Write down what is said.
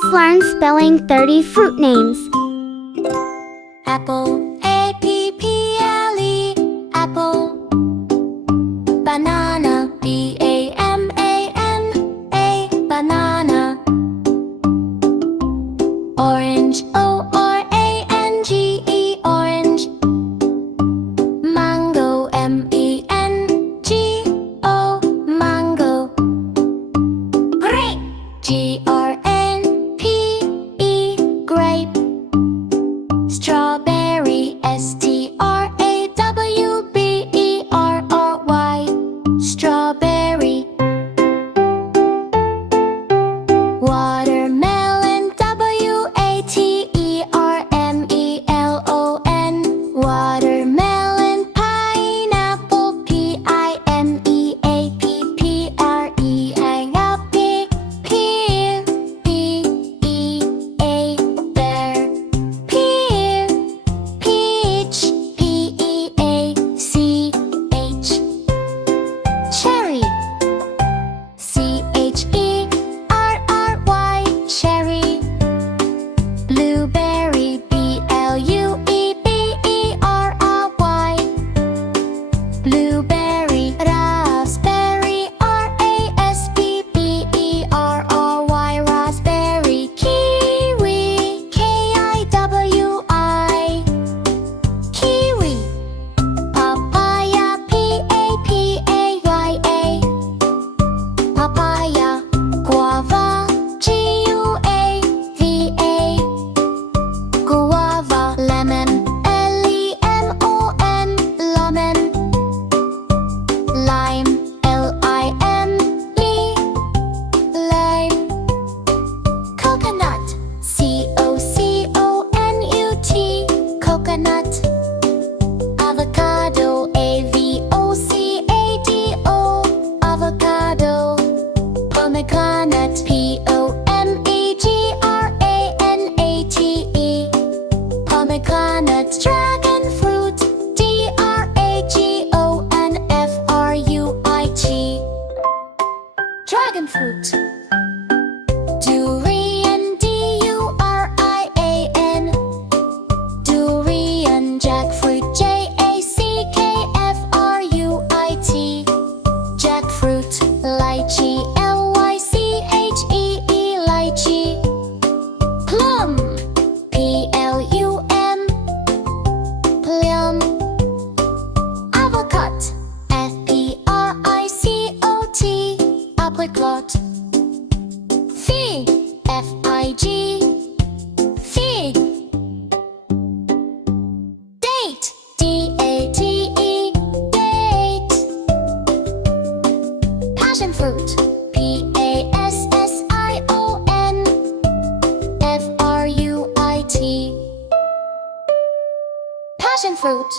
Let's learn spelling 30 fruit names. Apple, A-P-P-L-E, apple. Banana, B-A-M-A-N-A, banana. Orange, O-R-A-N-G-E, orange. Mango, M-E-N-G-O, mango. Grape, G-R-A-P-E, grape. Strawberry, S-T-R-A-W-B-E-R-R-Y, strawberry. Watermelon, W-A-T-E-R-M-E-L-O-N, watermelon. Pineapple, P-I-N-E-A-P-P-R-E-A-P, pear, P-E-A, pear. Peach, P-E-A-C-H. Cherry, C-H-E-R-R-Y, cherry. Blueberry, B-L-U-E-B-E-R-R-Y, blueberry. Raspberry, R-A-S-P-B-E-R-R-Y, raspberry. Kiwi, K-I-W-I, kiwi. Papaya, P-A-P-A-Y-A, papaya. Guava, G-U-A-V-A, guava. Lemon, L-E-M-O-N, lemon. Lime, L-I-M-E, lime. Coconut, C-O-C-O-N-U-T, coconut. Avocado, A-V-O-C-A-D-O, avocado. Pomegranate, P-O-M-E-G-R-A-N-A-T-E, pomegranate. Dragon fruit, D-R-A-G-O-N-F-R-U-I-T, dragon fruit. Durian, D-U-R-I-A-N, durian. Jackfruit, J-A-C-K-F-R-U-I-T, jackfruit. Lychee, L-Y-C-H-E-E, lychee. Plum, P-L-U-M, plum. Apricot, F-P-R-I-C-O-T, apricot. Fig, F-I-G, fig. Date, D-A-T-E, date. Passion fruit, P-A-S-S-I-O-N, F-R-U-I-T, passion fruit.